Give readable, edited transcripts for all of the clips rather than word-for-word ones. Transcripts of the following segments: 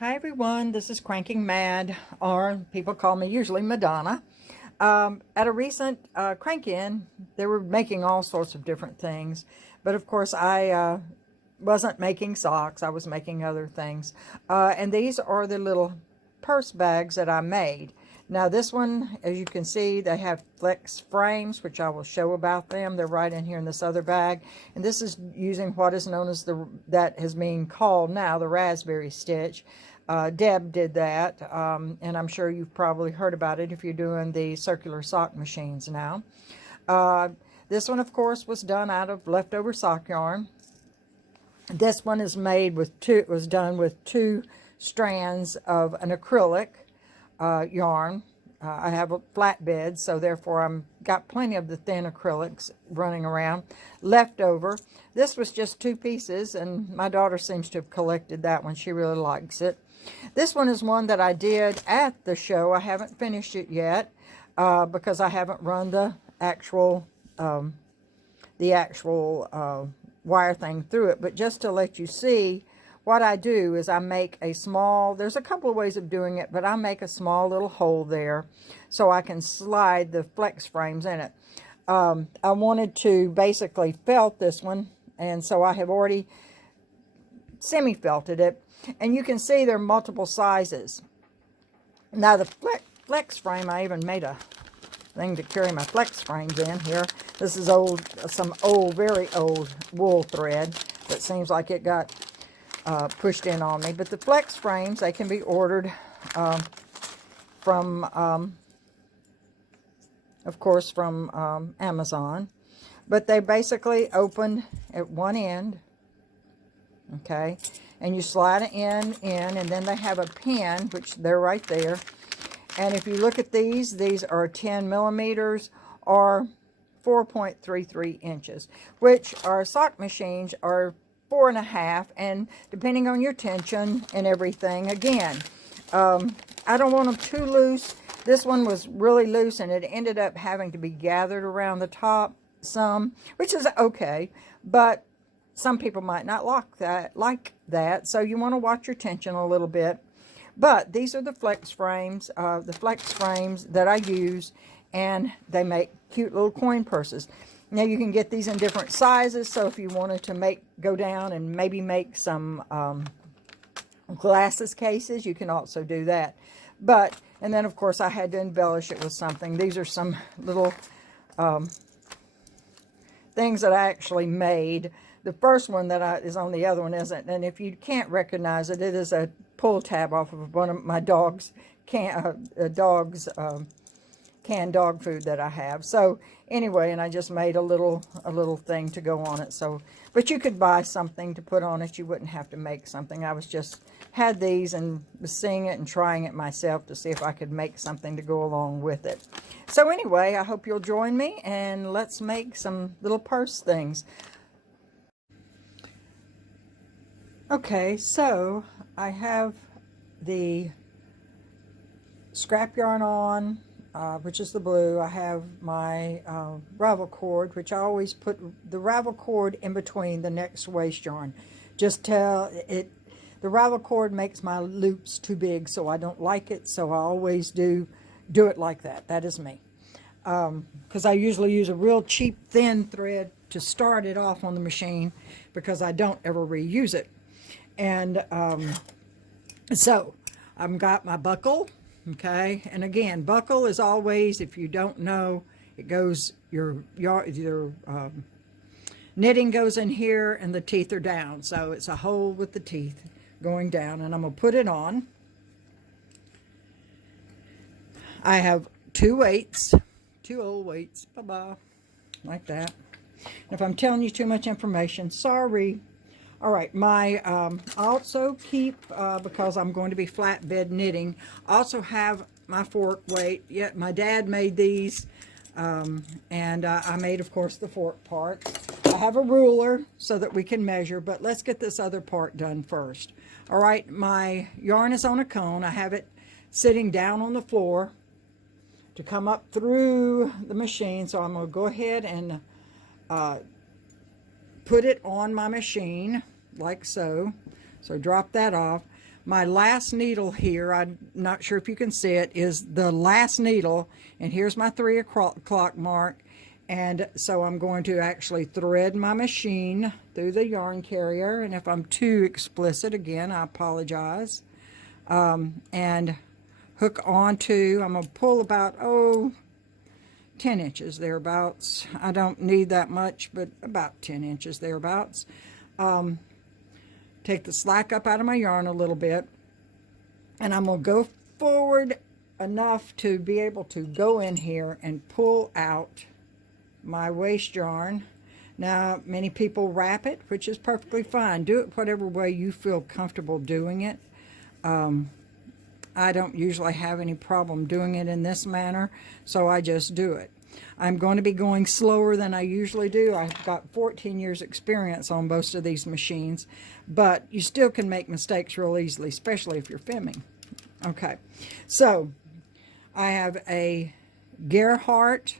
Hi everyone, this is Cranking Mad, or people call me usually Madonna. At a recent crank-in, they were making all sorts of different things, but of course I wasn't making socks, I was making other things. And these are the little purse bags that I made. Now this one, as you can see, they have flex frames, which I will show about them. They're right in here in this other bag. And this is using what is known as that has been called now the raspberry stitch. Deb did that, and I'm sure you've probably heard about it if you're doing the circular sock machines now. This one, of course, was done out of leftover sock yarn. This one is made with was done with two strands of an acrylic yarn. I have a flatbed, so therefore I'm got plenty of the thin acrylics running around left over. This was just two pieces, and my daughter seems to have collected that one. She really likes it. This one is one that I did at the show. I haven't finished it yet because I haven't run the actual wire thing through it. But just to let you see, what I do is I make a small, there's a couple of ways of doing it, but I make a small little hole there so I can slide the flex frames in it. I wanted to basically felt this one, and so I have already semi-felted it. And you can see there are multiple sizes. Now the flex frame, I even made a thing to carry my flex frames in here. This is some old, very old wool thread that seems like it got pushed in on me. But the flex frames, they can be ordered from, of course, from Amazon. But they basically open at one end, okay? And you slide it in, and then they have a pin, which they're right there. And if you look at these are 10 millimeters or 4.33 inches, which our sock machines are 4.5, and depending on your tension and everything, again, I don't want them too loose. This one was really loose, and it ended up having to be gathered around the top some, which is okay, but some people might not like that, so you want to watch your tension a little bit. But these are the flex frames that I use, and they make cute little coin purses. Now you can get these in different sizes, so if you wanted to go down and maybe make some glasses cases, you can also do that. And then of course I had to embellish it with something. These are some little things that I actually made. The first one that is on the other one isn't, and if you can't recognize it, it is a pull tab off of one of my dog's canned dog food that I have. So anyway, and I just made a little thing to go on it. So, but you could buy something to put on it. You wouldn't have to make something. I was just had these and was seeing it and trying it myself to see if I could make something to go along with it. So anyway, I hope you'll join me, and let's make some little purse things. Okay, so I have the scrap yarn on, which is the blue. I have my ravel cord, which I always put the ravel cord in between the next waste yarn. The ravel cord makes my loops too big, so I don't like it, so I always do it like that. That is me. Because I usually use a real cheap thin thread to start it off on the machine, because I don't ever reuse it. And so I've got my buckle, okay? And again, buckle is always, if you don't know, it goes, your knitting goes in here and the teeth are down. So it's a hole with the teeth going down, and I'm going to put it on. I have two old weights, bye-bye, like that. And if I'm telling you too much information, sorry. All right, I also keep, because I'm going to be flatbed knitting, I also have my fork weight. Yeah, my dad made these, and I made, of course, the fork part. I have a ruler so that we can measure, but let's get this other part done first. All right, my yarn is on a cone. I have it sitting down on the floor to come up through the machine, so I'm going to go ahead and put it on my machine like so. So drop that off. my last needle here, I'm not sure if you can see it, is the last needle, and here's my 3 o'clock mark. And so I'm going to actually thread my machine through the yarn carrier, and if I'm too explicit, again, I apologize. And hook onto, I'm going to pull about, 10 inches thereabouts. I don't need that much, but about 10 inches thereabouts. Take the slack up out of my yarn a little bit, and I'm going to go forward enough to be able to go in here and pull out my waste yarn. Now, many people wrap it, which is perfectly fine. Do it whatever way you feel comfortable doing it. I don't usually have any problem doing it in this manner, so I just do it. I'm going to be going slower than I usually do. I've got 14 years experience on most of these machines, but you still can make mistakes real easily, especially if you're filming. Okay, so I have a Gerhardt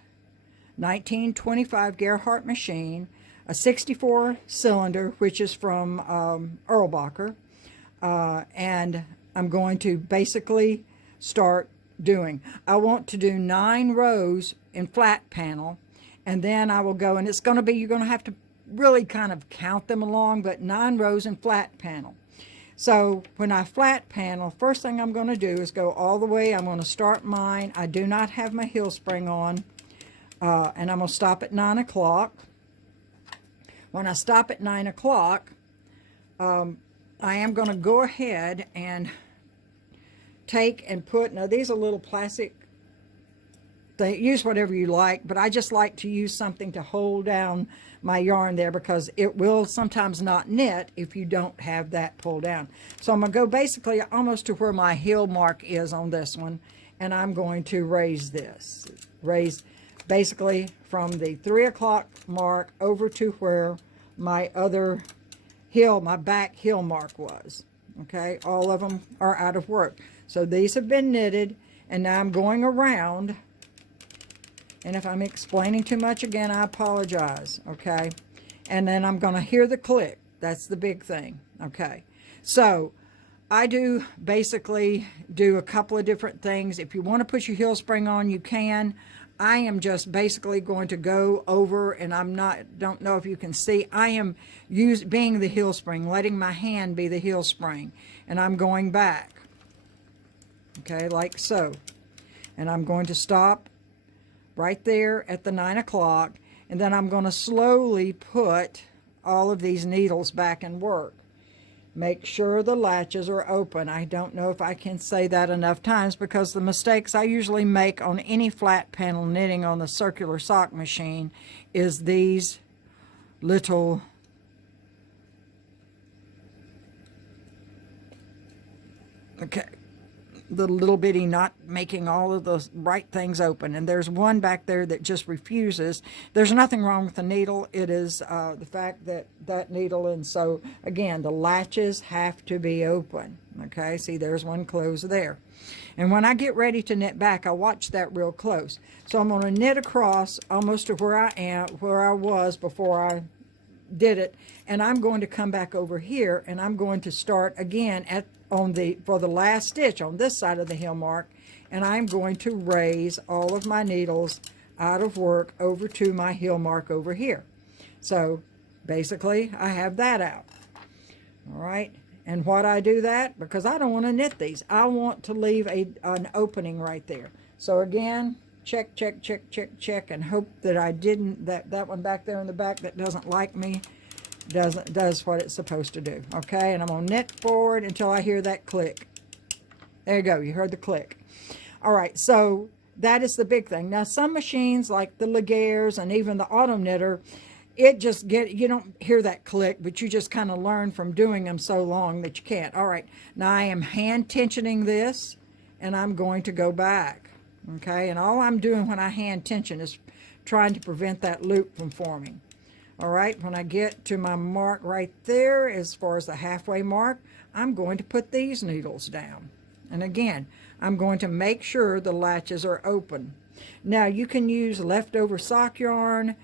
1925 Gerhardt machine, a 64 cylinder, which is from Erlbacher, and I'm going to basically start doing. I want to do 9 rows in flat panel, and then I will go, and it's going to be, you're going to have to really kind of count them along, but 9 rows in flat panel. So when I flat panel, first thing I'm going to do is go all the way. I'm going to start mine. I do not have my heel spring on, and I'm going to stop at 9 o'clock. When I stop at 9 o'clock, I am going to go ahead and take and put, now these are little plastic, they use whatever you like, but I just like to use something to hold down my yarn there, because it will sometimes not knit if you don't have that pulled down. So I'm going to go basically almost to where my heel mark is on this one, and I'm going to raise this. Raise basically from the 3 o'clock mark over to where my other heel, my back heel mark was. Okay, all of them are out of work. So these have been knitted, and now I'm going around, and if I'm explaining too much again, I apologize, okay? And then I'm going to hear the click. That's the big thing, okay? So I do basically do a couple of different things. If you want to put your heel spring on, you can. I am just basically going to go over, and don't know if you can see, I am being the heel spring, letting my hand be the heel spring, and I'm going back. Okay, like so. And I'm going to stop right there at the 9 o'clock, and then I'm going to slowly put all of these needles back in work. Make sure the latches are open. I don't know if I can say that enough times, because the mistakes I usually make on any flat panel knitting on the circular sock machine is these little the little bitty not making all of the right things open. And there's one back there that just refuses. There's nothing wrong with the needle. It is the fact that that needle, and so again, the latches have to be open. Okay, see, there's one closed there. And when I get ready to knit back, I watch that real close. So I'm going to knit across almost to where I was before I did it, and I'm going to come back over here, and I'm going to start again for the last stitch on this side of the heel mark, and I'm going to raise all of my needles out of work over to my heel mark over here. So basically I have that out. All right, and what I do that, because I don't want to knit these, I want to leave an opening right there. So again, check, check, check, check, check, and hope that I didn't, that one back there in the back that doesn't like me does what it's supposed to do. Okay, and I'm going to knit forward until I hear that click. There you go, you heard the click. All right, so that is the big thing. Now, some machines like the Laguerres and even the Auto Knitter, you don't hear that click, but you just kind of learn from doing them so long that you can't. All right, now I am hand tensioning this, and I'm going to go back. Okay, and all I'm doing when I hand tension is trying to prevent that loop from forming. All right, when I get to my mark right there, as far as the halfway mark, I'm going to put these needles down. And again, I'm going to make sure the latches are open. Now, you can use leftover sock yarn.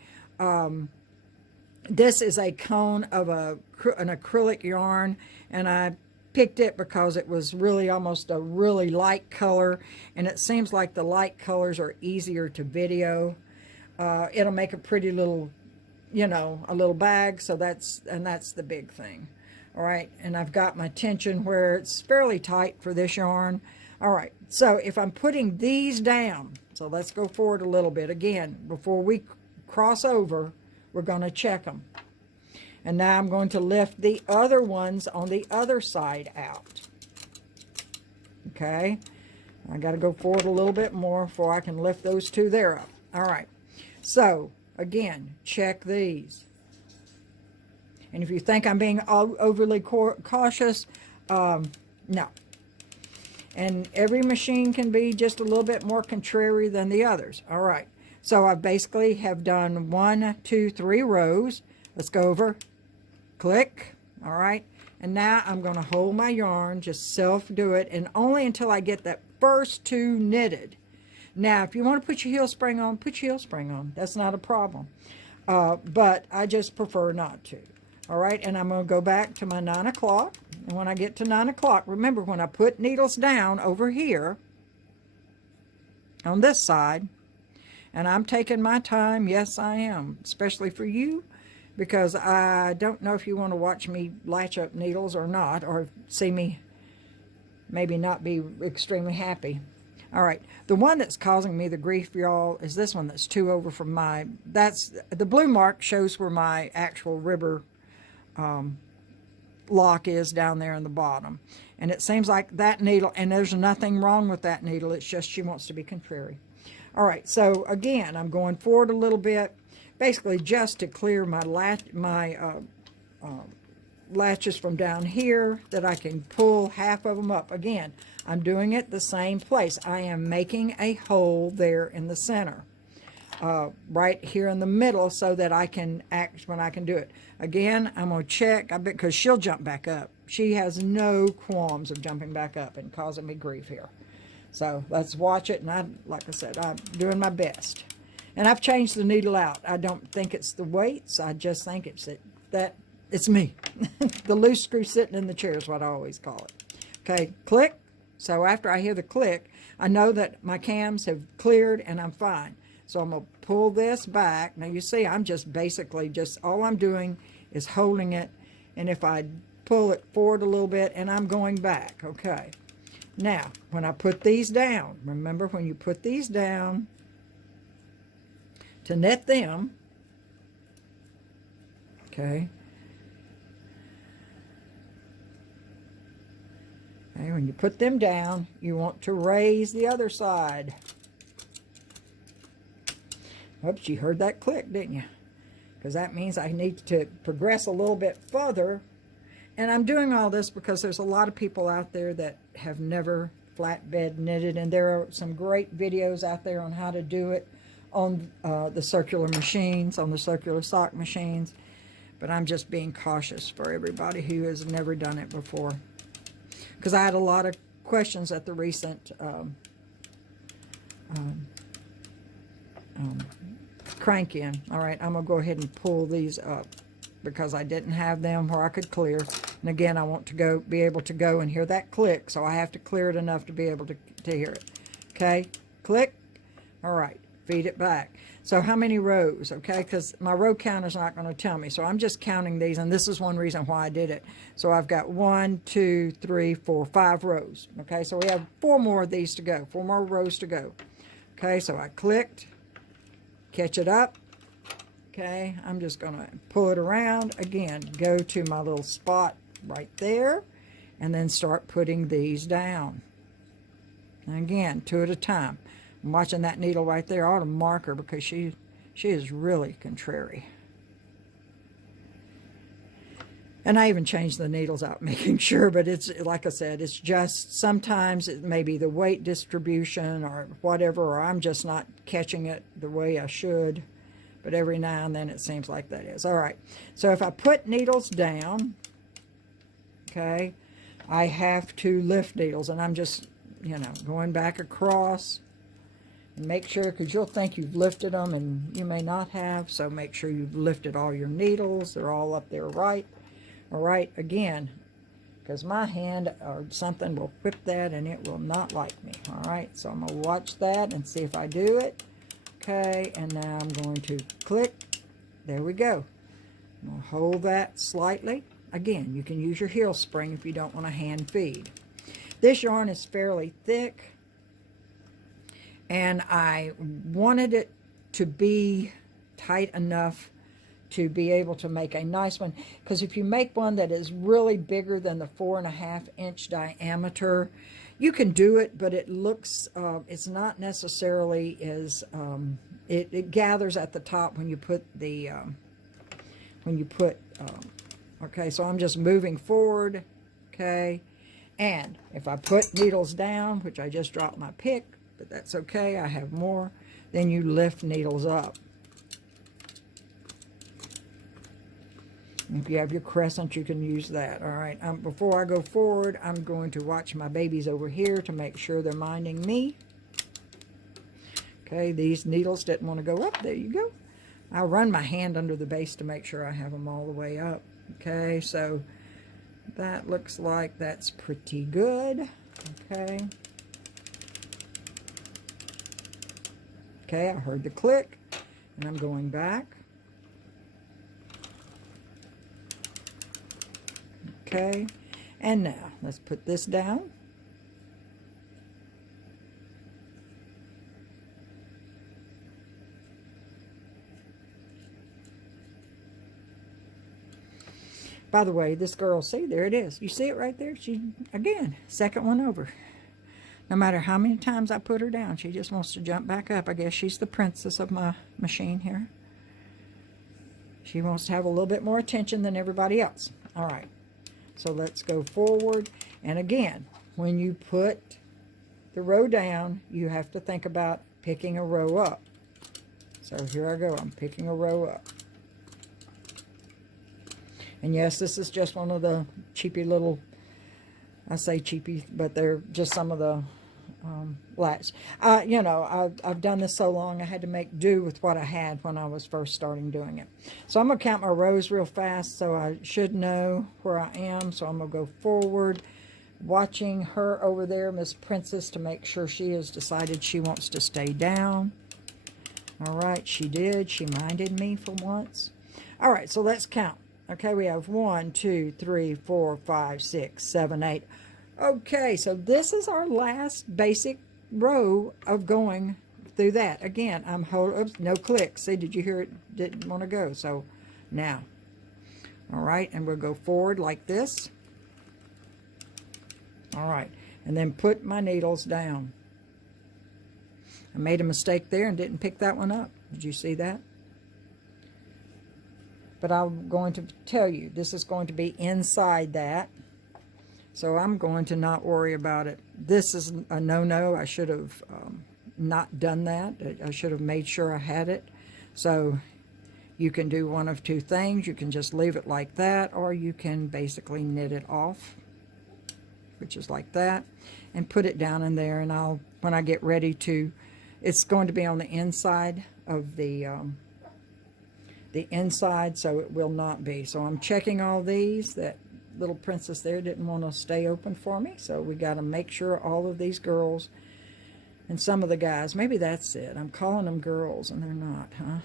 This is a cone of an acrylic yarn, and I picked it because it was really almost a really light color, and it seems like the light colors are easier to video. It'll make a pretty little, you know, a little bag, so that's the big thing. All right, and I've got my tension where it's fairly tight for this yarn. All right, so if I'm putting these down, so let's go forward a little bit. Again, before we cross over, we're going to check them. And now I'm going to lift the other ones on the other side out. Okay, I got to go forward a little bit more before I can lift those two there up. All right, so again, check these. And if you think I'm being overly cautious, no. And every machine can be just a little bit more contrary than the others. All right, so I basically have done 1, 2, 3 rows. Let's go over, click, all right. And now I'm going to hold my yarn, just self-do it, and only until I get that first 2 knitted. Now, if you want to put your heel spring on, put your heel spring on. That's not a problem. But I just prefer not to. All right, and I'm going to go back to my 9 o'clock. And when I get to 9 o'clock, remember when I put needles down over here on this side, and I'm taking my time, yes I am, especially for you, because I don't know if you want to watch me latch up needles or not, or see me maybe not be extremely happy. All right, the one that's causing me the grief, y'all, is this one that's 2 over from my, that's, the blue mark shows where my actual ribber lock is down there in the bottom. And it seems like that needle, and there's nothing wrong with that needle, it's just she wants to be contrary. All right, so again, I'm going forward a little bit, basically just to clear my latches from down here, that I can pull half of them up. Again, I'm doing it the same place. I am making a hole there in the center, right here in the middle, so that I can act when I can do it. Again, I'm going to check, I bet, because she'll jump back up. She has no qualms of jumping back up and causing me grief here. So let's watch it, and like I said, I'm doing my best. And I've changed the needle out. I don't think it's the weights. I just think it's that it's me. The loose screw sitting in the chair is what I always call it. Okay, click. So after I hear the click, I know that my cams have cleared and I'm fine. So I'm going to pull this back. Now you see, I'm just basically all I'm doing is holding it. And if I pull it forward a little bit, and I'm going back. Okay. Now, when I put these down, remember when you put these down to knit them, okay. Okay, when you put them down, you want to raise the other side. Oops, you heard that click, didn't you? Because that means I need to progress a little bit further. And I'm doing all this because there's a lot of people out there that have never flatbed knitted, and there are some great videos out there on how to do it on the circular machines, on the circular sock machines. But I'm just being cautious for everybody who has never done it before. Because I had a lot of questions at the recent crank in. All right, I'm going to go ahead and pull these up because I didn't have them where I could clear. And again, I want to be able to go and hear that click, so I have to clear it enough to be able to hear it. Okay, click. All right, feed it back. So how many rows? Okay, because my row counter's not going to tell me, so I'm just counting these, and this is one reason why I did it. So I've got 1, 2, 3, 4, 5 rows. Okay, so we have 4 more of these to go, 4 more rows to go. Okay, so I clicked, catch it up. Okay, I'm just going to pull it around. Again, go to my little spot right there, and then start putting these down. And again, 2 at a time. I'm watching that needle right there. I ought to mark her because she is really contrary. And I even changed the needles out, making sure, but it's, like I said, it's just sometimes it may be the weight distribution or whatever, or I'm just not catching it the way I should. But every now and then it seems like that is. All right, so if I put needles down, okay, I have to lift needles, and I'm just, you know, going back across. And make sure, because you'll think you've lifted them, and you may not have, so make sure you've lifted all your needles. They're all up there right. All right, again, because my hand or something will whip that and it will not like me. All right, so I'm going to watch that and see if I do it. Okay, and now I'm going to click. There we go. I'm going to hold that slightly. Again, you can use your heel spring if you don't want to hand feed. This yarn is fairly thick, and I wanted it to be tight enough to be able to make a nice one, because if you make one that is really bigger than the 4.5-inch diameter, you can do it, but it looks it's not necessarily as it gathers at the top when you put the okay, so I'm just moving forward. Okay, and if I put needles down, which I just dropped my pick, but that's okay, I have more, then you lift needles up. If you have your crescent, you can use that. All right, before I go forward, I'm going to watch my babies over here to make sure they're minding me. Okay, these needles didn't want to go up. There you go. I'll run my hand under the base to make sure I have them all the way up. Okay, so that looks like that's pretty good. Okay. Okay, I heard the click, and I'm going back. Okay, and now let's put this down. By the way, this girl, see, there it is. You see it right there? She, again, second one over. No matter how many times I put her down, she just wants to jump back up. I guess she's the princess of my machine here. She wants to have a little bit more attention than everybody else. All right. So let's go forward. And again, when you put the row down, you have to think about picking a row up. So here I go. I'm picking a row up. And yes, this is just one of the cheapy little, I say cheapy, but they're just some of the latch. You know, I've done this so long, I had to make do with what I had when I was first starting doing it. So I'm going to count my rows real fast, so I should know where I am. So I'm going to go forward, watching her over there, Miss Princess, to make sure she has decided she wants to stay down. All right, she did. She minded me for once. All right, so let's count. Okay, we have 1, 2, 3, 4, 5, 6, 7, 8. Okay, so this is our last basic row of going through that. Again, I'm holding, oops, no click. See, did you hear it? Didn't want to go. So now, all right, and we'll go forward like this. All right, and then put my needles down. I made a mistake there and didn't pick that one up. Did you see that? But I'm going to tell you, this is going to be inside that. So I'm going to not worry about it. This is a no-no. I should have not done that. I should have made sure I had it. So you can do one of two things. You can just leave it like that, or you can basically knit it off, which is like that, and put it down in there. And I'll, when I get ready to, it's going to be on the inside of the inside, so it will not be. So I'm checking all these. That little princess there didn't want to stay open for me, so we got to make sure all of these girls and some of the guys, maybe that's it. I'm calling them girls and they're not, huh?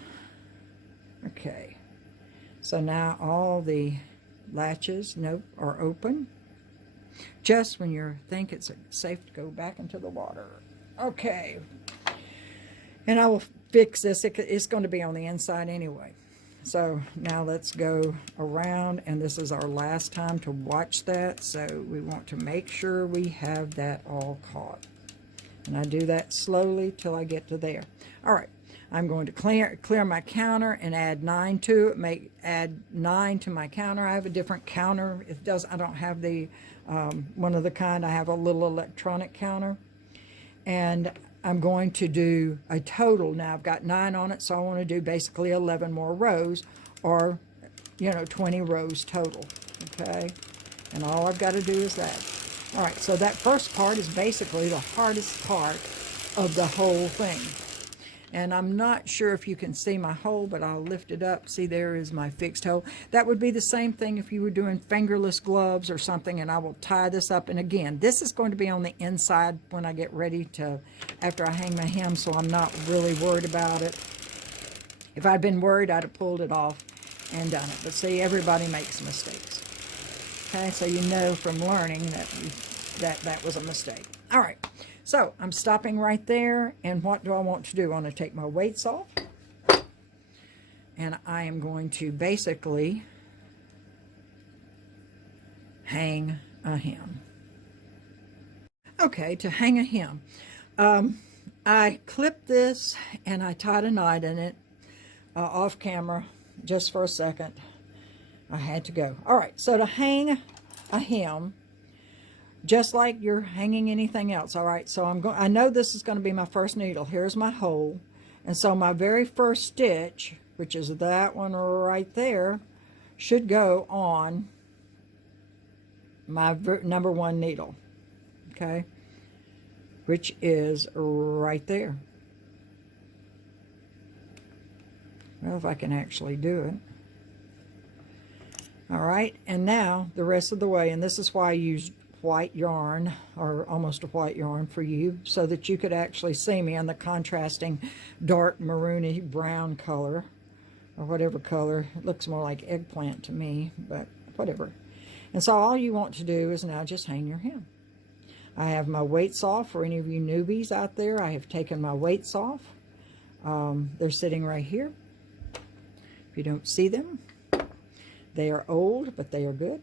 Okay, so now all the latches, nope, are open, just when you think it's safe to go back into the water. Okay, and I will fix this. It's going to be on the inside anyway. So now let's go around, and this is our last time to watch that, so we want to make sure we have that all caught. And I do that slowly till I get to there. All right, I'm going to clear my counter and add 9 to it. Add 9 to my counter. I have a different counter. I don't have the one of the kind. I have a little electronic counter, and I'm going to do a total. Now I've got 9 on it, so I want to do basically 11 more rows, or 20 rows total. Okay, and all I've got to do is that. All right, so that first part is basically the hardest part of the whole thing. And I'm not sure if you can see my hole, but I'll lift it up. See, there is my fixed hole. That would be the same thing if you were doing fingerless gloves or something, and I will tie this up. And again, this is going to be on the inside when I get ready to, after I hang my hem, so I'm not really worried about it. If I'd been worried, I'd have pulled it off and done it. But see, everybody makes mistakes. Okay, so you know from learning that was a mistake. All right. So I'm stopping right there, and what do I want to do? I want to take my weights off, and I am going to basically hang a hem. Okay, to hang a hem, I clipped this and I tied a knot in it off camera just for a second. I had to go. All right, so to hang a hem, just like you're hanging anything else. All right, so I know this is going to be my first needle. Here's my hole, and so my very first stitch, which is that one right there, should go on my number 1 needle. Okay, which is right there. Well, if I can actually do it. All right, and now the rest of the way, and this is why I use white yarn, or almost a white yarn for you, so that you could actually see me in the contrasting dark maroony brown color, or whatever color. It looks more like eggplant to me, but whatever. And so all you want to do is now just hang your hem. I have my weights off. For any of you newbies out there, I have taken my weights off. They're sitting right here. If you don't see them, they are old, but they are good.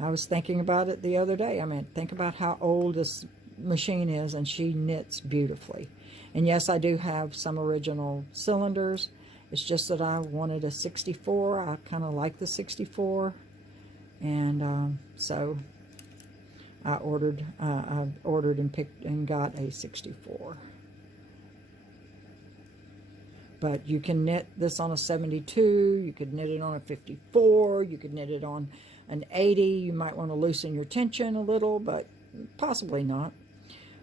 I was thinking about it the other day. I mean, think about how old this machine is, and she knits beautifully. And yes, I do have some original cylinders. It's just that I wanted a 64. I kind of like the 64. And so I ordered and picked and got a 64. But you can knit this on a 72, you could knit it on a 54, you could knit it on an 80. You might want to loosen your tension a little, but possibly not.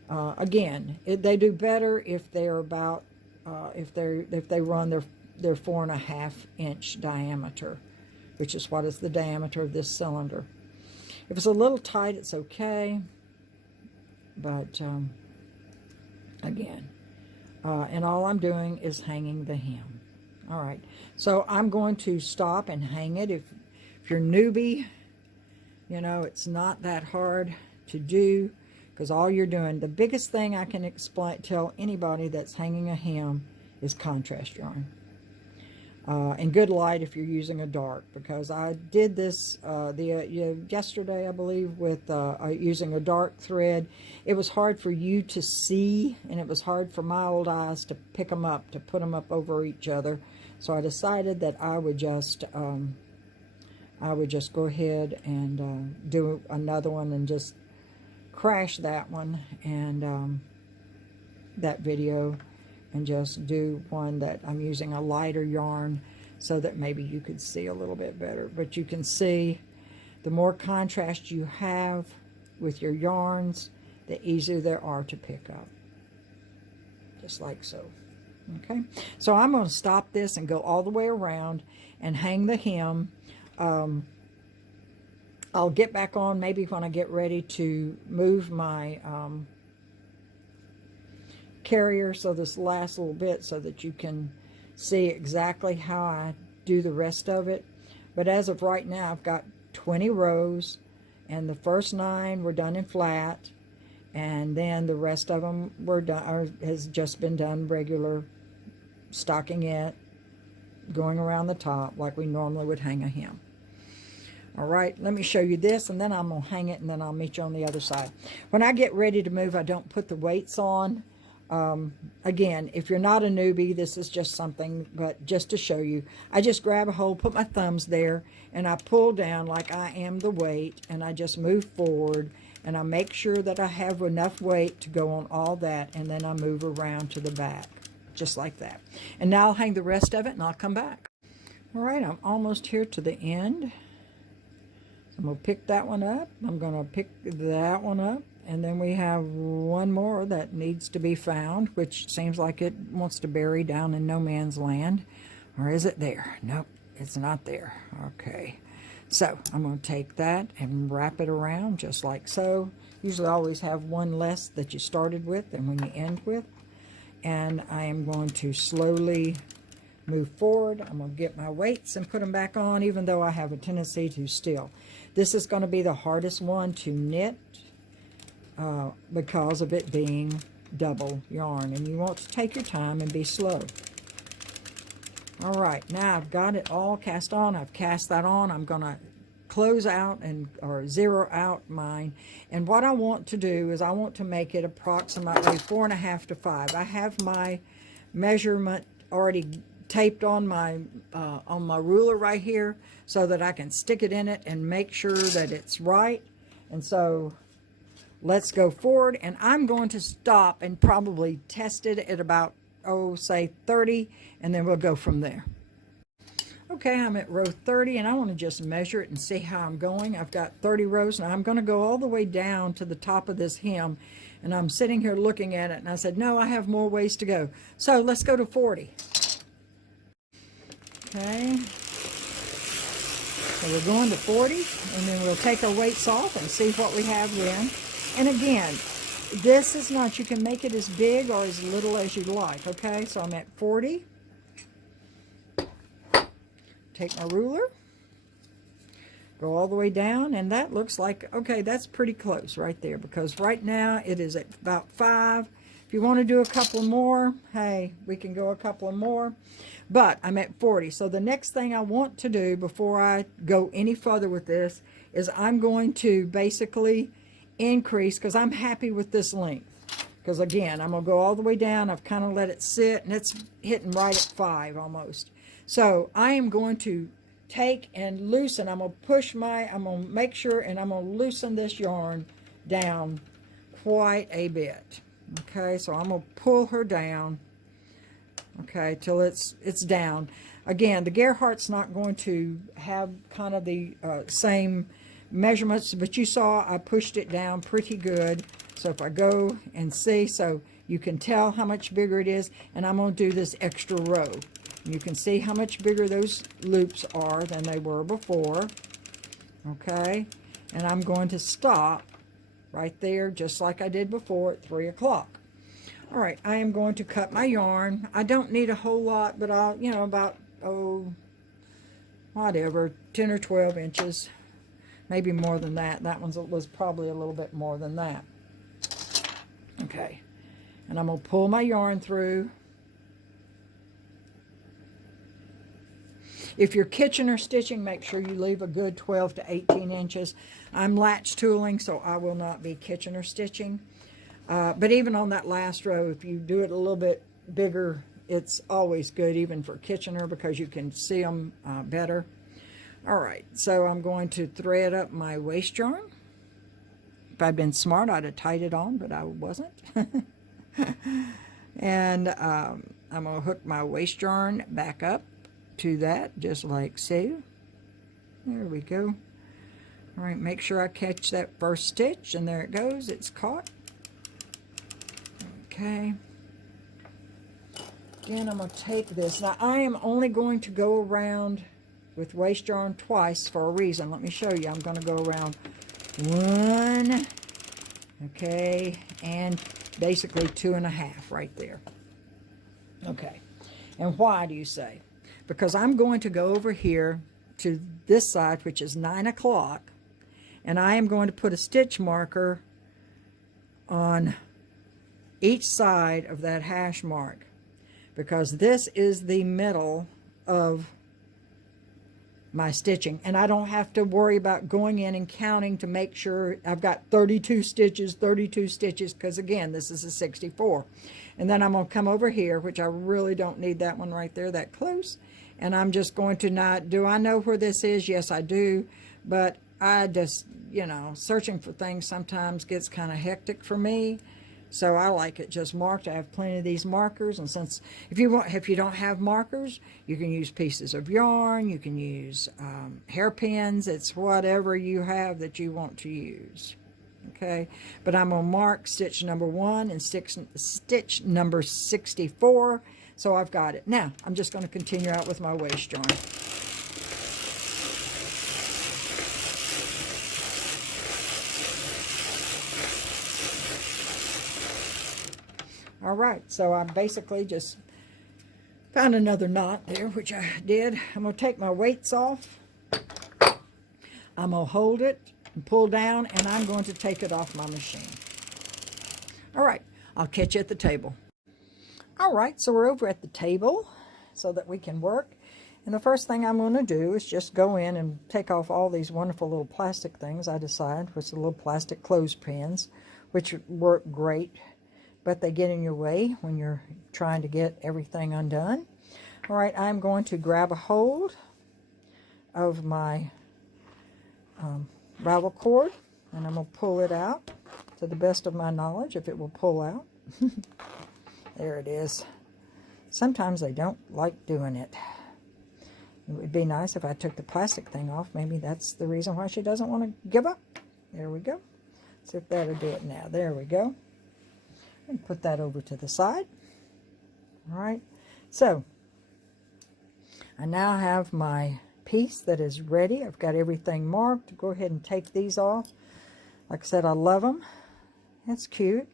Again, they do better if they're about if they run their 4.5 inch diameter, which is what is the diameter of this cylinder. If it's a little tight, it's okay, but again. And all I'm doing is hanging the hem. All right, so I'm going to stop and hang it. If you're newbie, you know, it's not that hard to do, because all you're doing, the biggest thing I can tell anybody that's hanging a hem is contrast yarn. And good light if you're using a dark, because I did this yesterday, I believe, with using a dark thread. It was hard for you to see, and it was hard for my old eyes to pick them up, to put them up over each other. So I decided that I would just go ahead and do another one and just crash that one and that video, and just do one that I'm using a lighter yarn so that maybe you could see a little bit better. But you can see the more contrast you have with your yarns, the easier they are to pick up. Just like so. Okay, so I'm going to stop this and go all the way around and hang the hem. I'll get back on maybe when I get ready to move my carrier, so this last little bit, so that you can see exactly how I do the rest of it. But as of right now, I've got 20 rows, and the first 9 were done in flat, and then the rest of them were done, or has just been done regular stockinette, going around the top like we normally would hang a hem. All right, let me show you this, and then I'm going to hang it, and then I'll meet you on the other side. When I get ready to move, I don't put the weights on. Again, if you're not a newbie, this is just something, but just to show you, I just grab a hold, put my thumbs there, and I pull down like I am the weight, and I just move forward, and I make sure that I have enough weight to go on all that, and then I move around to the back, just like that. And now I'll hang the rest of it, and I'll come back. All right, I'm almost here to the end. I'm going to pick that one up. I'm going to pick that one up. And then we have one more that needs to be found, which seems like it wants to bury down in no man's land. Or is it there? Nope, it's not there. Okay. So I'm going to take that and wrap it around just like so. Usually always have one less that you started with than when you end with. And I am going to slowly move forward. I'm going to get my weights and put them back on, even though I have a tendency to steal. This is going to be the hardest one to knit because of it being double yarn. And you want to take your time and be slow. All right, now I've got it all cast on. I've cast that on. I'm going to close out or zero out mine. And what I want to do is I want to make it approximately 4.5 to 5. I have my measurement already taped on my ruler right here so that I can stick it in it and make sure that it's right. And so let's go forward, and I'm going to stop and probably test it at about, say 30, and then we'll go from there. Okay, I'm at row 30, and I want to just measure it and see how I'm going. I've got 30 rows. Now I'm going to go all the way down to the top of this hem, and I'm sitting here looking at it, and I said, no, I have more ways to go. So let's go to 40. Okay, so we're going to 40, and then we'll take our weights off and see what we have then. And again, this is not, you can make it as big or as little as you like, okay? So I'm at 40. Take my ruler, go all the way down, and that looks like, okay, that's pretty close right there, because right now it is at about 5. If you want to do a couple more, hey, we can go a couple more, but I'm at 40. So the next thing I want to do before I go any further with this is I'm going to basically increase, because I'm happy with this length. Because again, I'm going to go all the way down. I've kind of let it sit, and it's hitting right at 5 almost. So I am going to take and loosen. I'm going to make sure, and I'm going to loosen this yarn down quite a bit. Okay, so I'm going to pull her down, okay, till it's down. Again, the Gerhardt's not going to have kind of the same measurements, but you saw I pushed it down pretty good. So if I go and see, so you can tell how much bigger it is, and I'm going to do this extra row. You can see how much bigger those loops are than they were before. Okay, and I'm going to stop right there just like I did before at 3 o'clock. All right, I am going to cut my yarn. I don't need a whole lot, but I'll, about, whatever, 10 or 12 inches. Maybe more than that. That one was probably a little bit more than that. Okay, and I'm going to pull my yarn through. If you're Kitchener stitching, make sure you leave a good 12 to 18 inches. I'm latch tooling, so I will not be Kitchener stitching. But even on that last row, if you do it a little bit bigger, it's always good, even for Kitchener, because you can see them better. All right, so I'm going to thread up my waist yarn. If I'd been smart, I'd have tied it on, but I wasn't. And I'm going to hook my waist yarn back up to that, just like so. There we go. All right, make sure I catch that first stitch, and there it goes. It's caught. Okay. Again, I'm going to take this. Now, I am only going to go around with waist yarn twice for a reason. Let me show you. I'm going to go around 1, okay, and basically 2.5 right there. Okay. And why do you say? Because I'm going to go over here to this side, which is 9 o'clock, and I am going to put a stitch marker on each side of that hash mark, because this is the middle of my stitching, and I don't have to worry about going in and counting to make sure I've got 32 stitches, because again, this is a 64. And then I'm going to come over here, which I really don't need that one right there that close, and I'm just going to not, do I know where this is? Yes, I do, but I just, searching for things sometimes gets kind of hectic for me. So I like it just marked. I have plenty of these markers, and since if you don't have markers, you can use pieces of yarn, you can use hairpins. It's whatever you have that you want to use. okay? But I'm going to mark stitch number 1 and stitch number 64, so I've got it. Now, I'm just going to continue out with my waist yarn. All right, so I basically just found another knot there, which I did. I'm going to take my weights off. I'm going to hold it and pull down, and I'm going to take it off my machine. All right, I'll catch you at the table. All right, so we're over at the table so that we can work. And the first thing I'm going to do is just go in and take off all these wonderful little plastic things I decided, which are little plastic clothespins, which work great, but they get in your way when you're trying to get everything undone. All right, I'm going to grab a hold of my ravel cord, and I'm going to pull it out to the best of my knowledge, if it will pull out. There it is. Sometimes they don't like doing it. It would be nice if I took the plastic thing off. Maybe that's the reason why she doesn't want to give up. There we go. See if that'll do it now. There we go. And put that over to the side. All right. So, I now have my piece that is ready. I've got everything marked. Go ahead and take these off. Like I said, I love them. That's cute.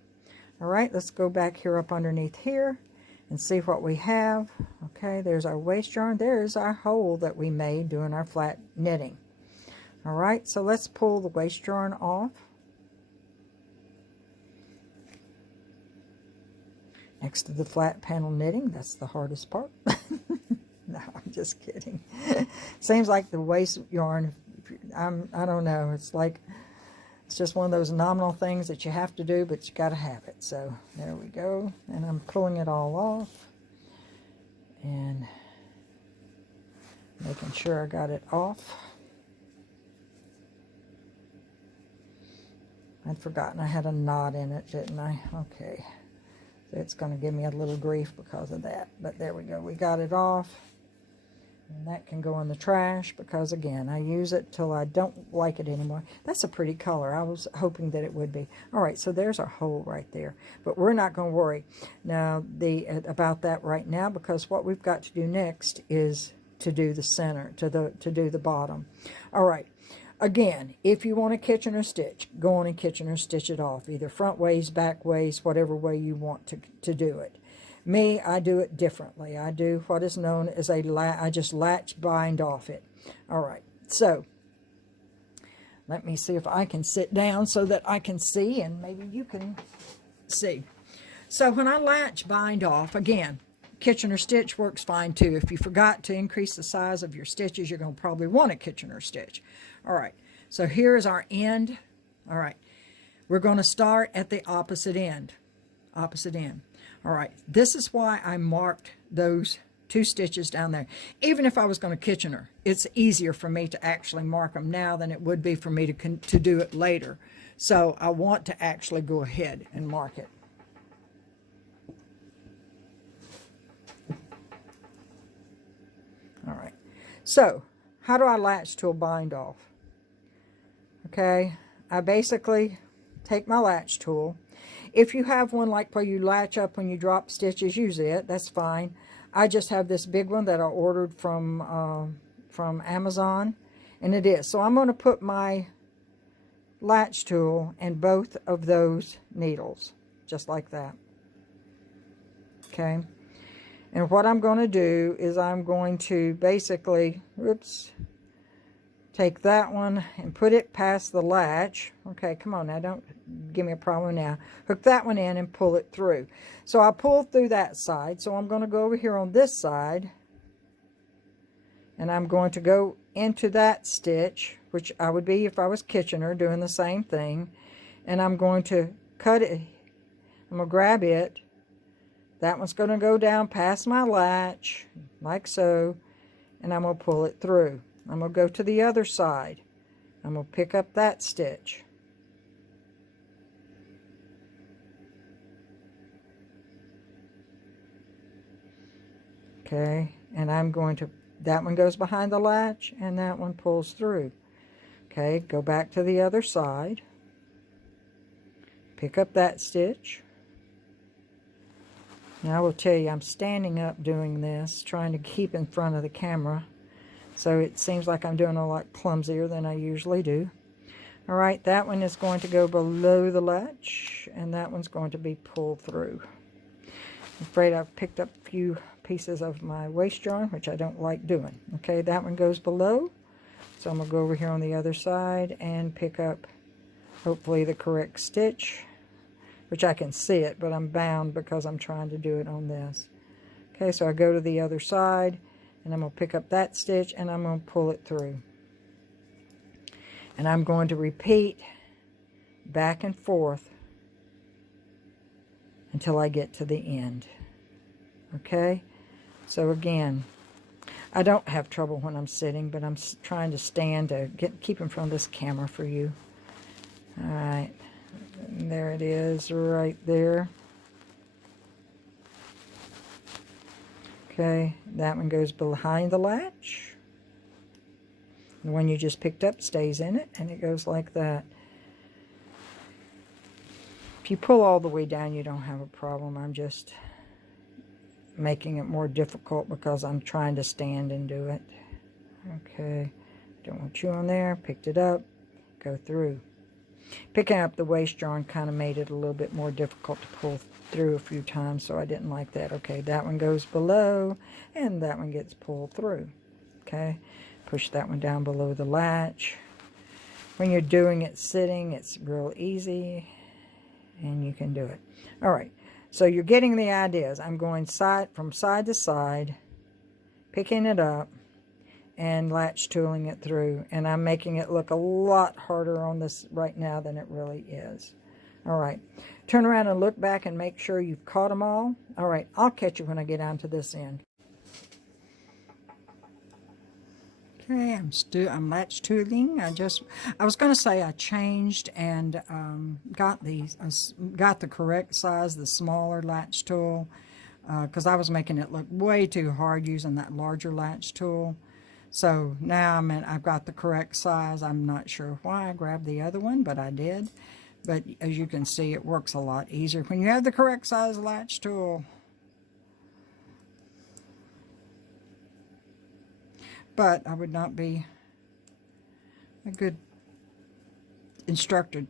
All right, let's go back here up underneath here and see what we have. Okay, there's our waist yarn. There's our hole that we made doing our flat knitting. All right, so let's pull the waist yarn off. Next to the flat panel knitting, that's the hardest part. No, I'm just kidding. Seems like the waist yarn, I don't know, it's like, it's just one of those nominal things that you have to do, but you got to have it. So there we go. And I'm pulling it all off and making sure I got it off. I'd forgotten I had a knot in it, didn't I? Okay. So it's going to give me a little grief because of that. But there we go. We got it off. And that can go in the trash because, again, I use it till I don't like it anymore. That's a pretty color. I was hoping that it would be. All right, so there's our hole right there. But we're not going to worry now about that right now, because what we've got to do next is to do the center, to do the bottom. All right. Again, if you want a Kitchener stitch, go on and Kitchener stitch it off, either front ways, back ways, whatever way you want to do it. Me, I do it differently. I do what is known as I just latch bind off it. All right, so let me see if I can sit down so that I can see, and maybe you can see. So when I latch bind off, again, Kitchener stitch works fine too. If you forgot to increase the size of your stitches, you're going to probably want a Kitchener stitch. All right, so here is our end. All right, we're going to start at the opposite end. Opposite end. All right, this is why I marked those 2 stitches down there. Even if I was going to Kitchener, it's easier for me to actually mark them now than it would be for me to do it later. So I want to actually go ahead and mark it. All right, so how do I latch to a bind off? Okay, I basically take my latch tool. If you have one like where you latch up when you drop stitches, use it. That's fine. I just have this big one that I ordered from Amazon, and it is. So I'm going to put my latch tool in both of those needles, just like that. Okay. And what I'm going to do is I'm going to basically, take that one and put it past the latch. Okay, come on now, don't give me a problem now. Hook that one in and pull it through. So I pull through that side. So I'm going to go over here on this side, and I'm going to go into that stitch, which I would be if I was Kitchener doing the same thing. And I'm going to cut it. I'm going to grab it. That one's going to go down past my latch, like so, and I'm going to pull it through. I'm going to go to the other side. I'm going to pick up that stitch. Okay, and I'm going to, that one goes behind the latch, and that one pulls through. Okay, go back to the other side. pick up that stitch. And I will tell you, I'm standing up doing this, trying to keep in front of the camera. So it seems like I'm doing a lot clumsier than I usually do. All right, that one is going to go below the latch, and that one's going to be pulled through. I'm afraid I've picked up a few pieces of my waist yarn, which I don't like doing. Okay, that one goes below. So I'm going to go over here on the other side and pick up, hopefully, the correct stitch, which I can see it, but I'm bound because I'm trying to do it on this. Okay, so I go to the other side, and I'm going to pick up that stitch, and I'm going to pull it through. And I'm going to repeat back and forth until I get to the end. Okay, so again, I don't have trouble when I'm sitting, but I'm trying to stand to keep in front of this camera for you. All right, and there it is right there. Okay, that one goes behind the latch. The one you just picked up stays in it, and it goes like that. If you pull all the way down, you don't have a problem. I'm just making it more difficult because I'm trying to stand and do it. Okay, don't want you on there. Picked it up, go through. Picking up the waist yarn kind of made it a little bit more difficult to pull through a few times, so I didn't like that. Okay, that one goes below, and that one gets pulled through. Okay, push that one down below the latch. When you're doing it sitting, it's real easy, and you can do it. All right, so you're getting the ideas. I'm going from side to side, picking it up, and latch tooling it through. And I'm making it look a lot harder on this right now than it really is. All right, turn around and look back and make sure you've caught them all. All right, I'll catch you when I get down to this end. Okay, I'm latch tooling. I was going to say I changed and got the correct size, the smaller latch tool, because I was making it look way too hard using that larger latch tool. So now I've got the correct size. I'm not sure why I grabbed the other one, but I did. But as you can see, it works a lot easier when you have the correct size latch tool. But I would not be a good instructor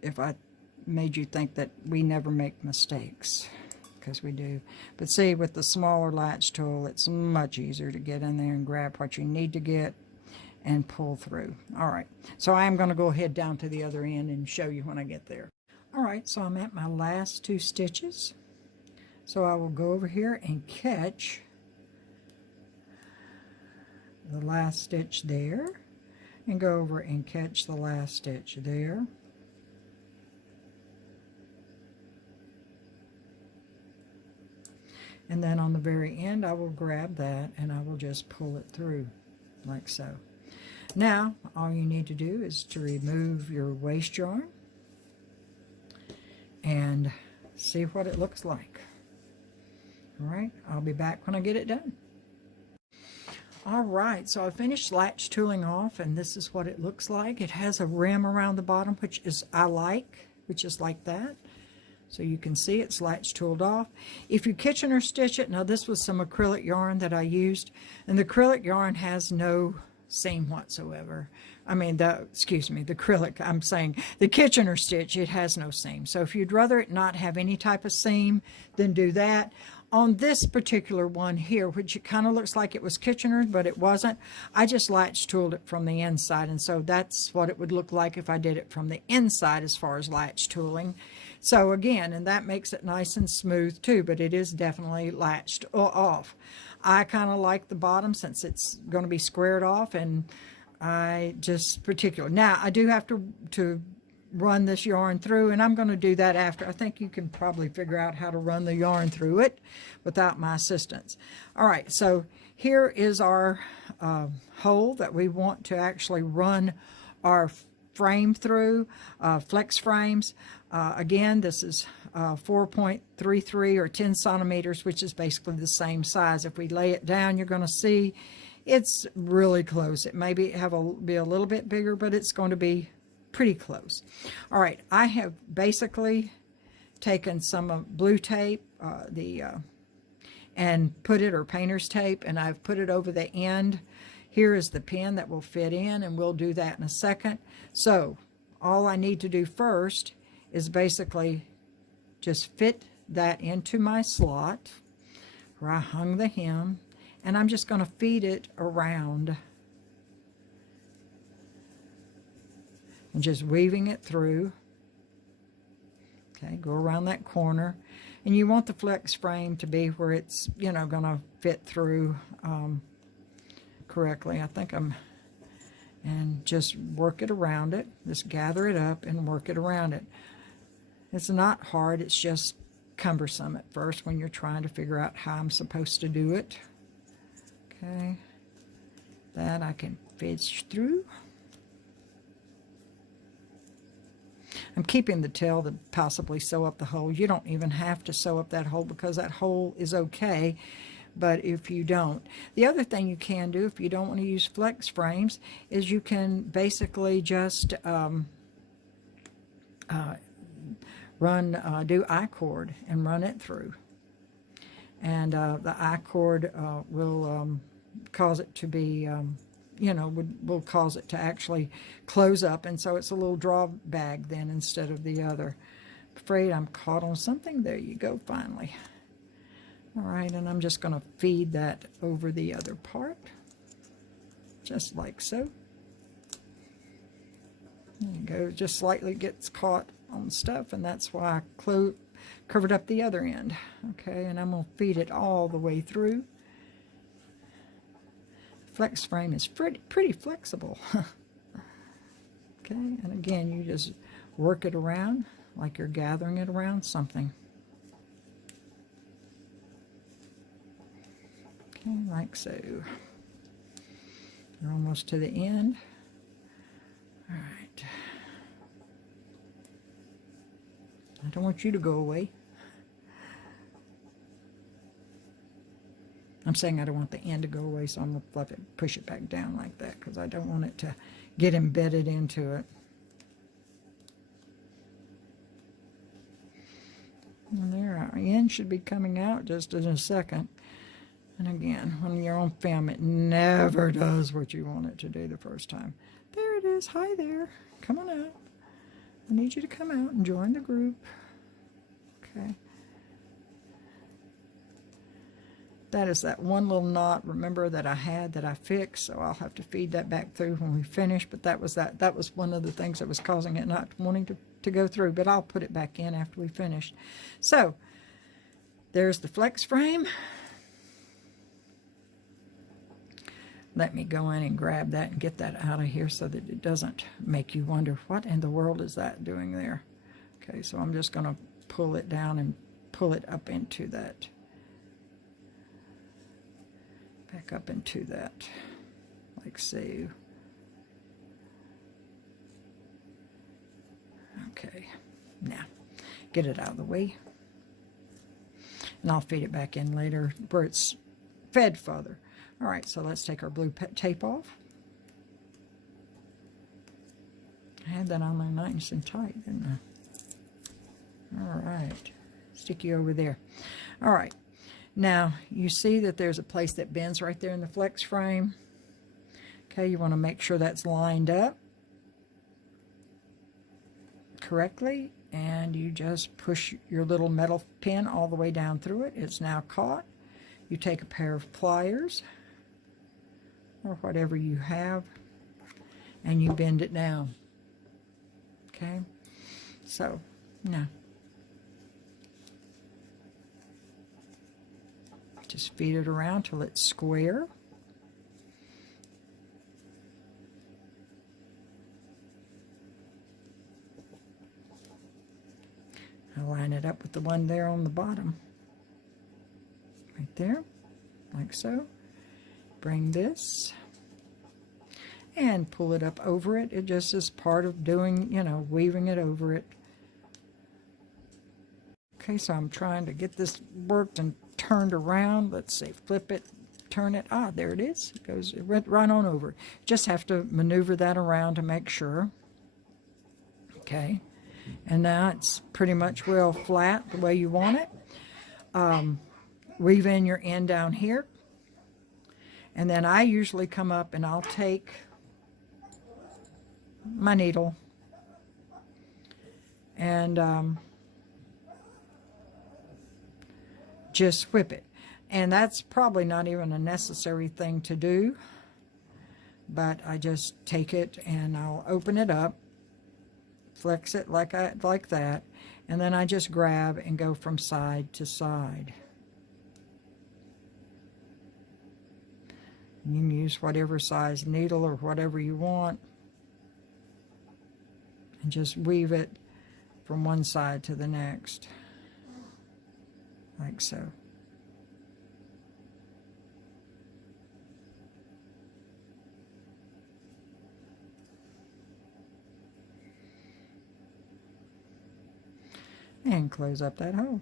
if I made you think that we never make mistakes, because we do. But see, with the smaller latch tool, it's much easier to get in there and grab what you need to get and pull through. All right, so I am going to go ahead down to the other end and show you when I get there. All right, so I'm at my last 2 stitches. So I will go over here and catch the last stitch there, and go over and catch the last stitch there. And then on the very end, I will grab that and I will just pull it through like so. Now, all you need to do is to remove your waist yarn and see what it looks like. All right, I'll be back when I get it done. All right, so I finished latch tooling off, and this is what it looks like. It has a rim around the bottom, which is like that. So you can see it's latch tooled off. If you Kitchener stitch it, now this was some acrylic yarn that I used, and the acrylic yarn has no seam whatsoever. I mean, the acrylic, I'm saying the Kitchener stitch, it has no seam. So if you'd rather it not have any type of seam, then do that. On this particular one here, which it kind of looks like it was Kitchener, but it wasn't, I just latch tooled it from the inside, and so that's what it would look like if I did it from the inside as far as latch tooling. So again, and that makes it nice and smooth too, but it is definitely latched off. I kind of like the bottom since it's going to be squared off, and I just now I do have to run this yarn through, and I'm going to do that after. I think you can probably figure out how to run the yarn through it without my assistance. All right, so here is our hole that we want to actually run our frame through, flex frames. Again, this is 4.33 or 10 centimeters, which is basically the same size. If we lay it down, you're going to see it's really close. It may be a little bit bigger, but it's going to be pretty close. All right, I have basically taken some blue tape, and put it, or painter's tape, and I've put it over the end. Here is the pin that will fit in, and we'll do that in a second. So all I need to do first is basically just fit that into my slot where I hung the hem, and I'm just going to feed it around and just weaving it through. Okay, go around that corner, and you want the flex frame to be where it's, you know, going to fit through correctly. I think and just work it around it. Just gather it up and work it around it. It's not hard, it's just cumbersome at first when you're trying to figure out how I'm supposed to do it. Okay, that I can fish through. I'm keeping the tail to possibly sew up the hole. You don't even have to sew up that hole because that hole is okay, but if you don't. The other thing you can do if you don't want to use flex frames is you can basically just do I-cord and run it through. And the I-cord will cause it to be, you know, will cause it to actually close up. And so it's a little draw bag then instead of the other. Afraid I'm caught on something. There you go, finally. All right, and I'm just going to feed that over the other part. Just like so. There you go, just slightly gets caught on stuff, and that's why I covered up the other end. Okay, and I'm going to feed it all the way through. Flex frame is pretty flexible. Okay, and again, you just work it around like you're gathering it around something. Okay, like so. We're almost to the end. All right. I don't want you to go away. I'm saying I don't want the end to go away, so I'm going to push it back down like that because I don't want it to get embedded into it. And there, our end should be coming out just in a second. And again, when you're on film, it never does what you want it to do the first time. There it is. Hi there. Come on out. I need you to come out and join the group. Okay. That is that one little knot, remember, that I had that I fixed, so I'll have to feed that back through when we finish. But that was one of the things that was causing it not wanting to go through. But I'll put it back in after we finish. So there's the flex frame. Let me go in and grab that and get that out of here so that it doesn't make you wonder, what in the world is that doing there? Okay, so I'm just going to pull it down and pull it up into that. Back up into that, like so. Okay, now get it out of the way. And I'll feed it back in later where it's fed further. All right, so let's take our blue tape off. I had that on there nice and tight, didn't I? All right, stick you over there. All right, now you see that there's a place that bends right there in the flex frame. Okay, you want to make sure that's lined up correctly, and you just push your little metal pin all the way down through it. It's now caught. You take a pair of pliers or whatever you have, and you bend it down. Okay, so now just feed it around till it's square. I line it up with the one there on the bottom, right there, like so. Bring this and pull it up over it. It just is part of doing, you know, weaving it over it. Okay, so I'm trying to get this worked and turned around. Let's see, flip it, turn it. Ah, there it is. It went right on over. Just have to maneuver that around to make sure. Okay, and now it's pretty much well flat the way you want it. Weave in your end down here, and then I usually come up and I'll take my needle and just whip it. And that's probably not even a necessary thing to do, but I just take it and I'll open it up, flex it like that, and then I just grab and go from side to side. You can use whatever size needle or whatever you want, and just weave it from one side to the next, like so. And close up that hole.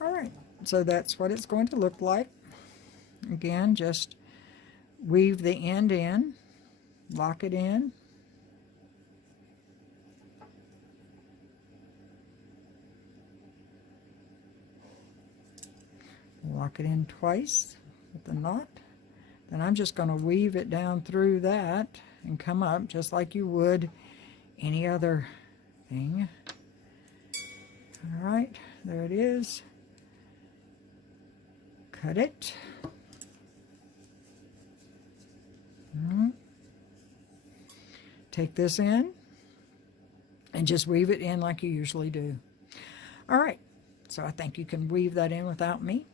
All right, so that's what it's going to look like. Again, just weave the end in, lock it in, lock it in twice with the knot. Then I'm just going to weave it down through that and come up just like you would any other thing. All right, there it is. Cut it. Take this in and just weave it in like you usually do. All right, so I think you can weave that in without me.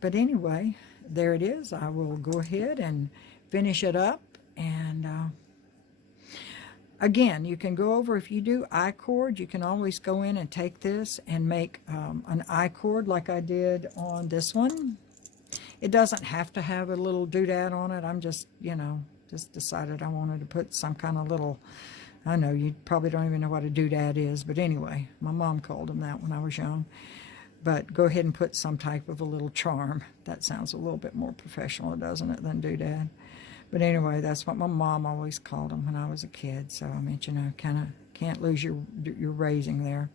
But anyway, there it is. I will go ahead and finish it up. And again, you can go over, if you do I-cord, you can always go in and take this and make an I-cord like I did on this one. It doesn't have to have a little doodad on it. I'm just, you know, just decided I wanted to put some kind of little, I know you probably don't even know what a doodad is, but anyway, my mom called them that when I was young. But go ahead and put some type of a little charm. That sounds a little bit more professional, doesn't it, than doodad. But anyway, that's what my mom always called them when I was a kid. So, I mean, you know, kind of can't lose your raising there.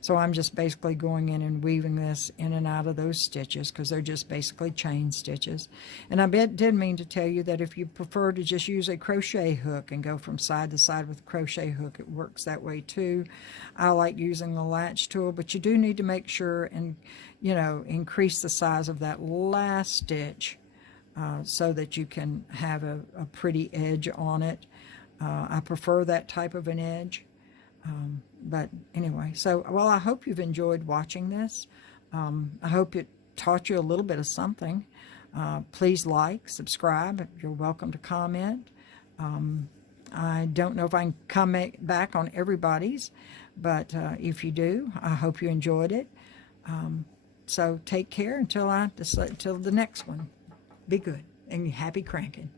So I'm just basically going in and weaving this in and out of those stitches because they're just basically chain stitches. And I did mean to tell you that if you prefer to just use a crochet hook and go from side to side with a crochet hook, it works that way too. I like using the latch tool, but you do need to make sure and, you know, increase the size of that last stitch so that you can have a pretty edge on it. I prefer that type of an edge. But anyway, so, well, I hope you've enjoyed watching this. I hope it taught you a little bit of something. Please like, subscribe. You're welcome to comment. I don't know if I can comment back on everybody's, but if you do, I hope you enjoyed it. So take care until the next one. Be good and happy cranking.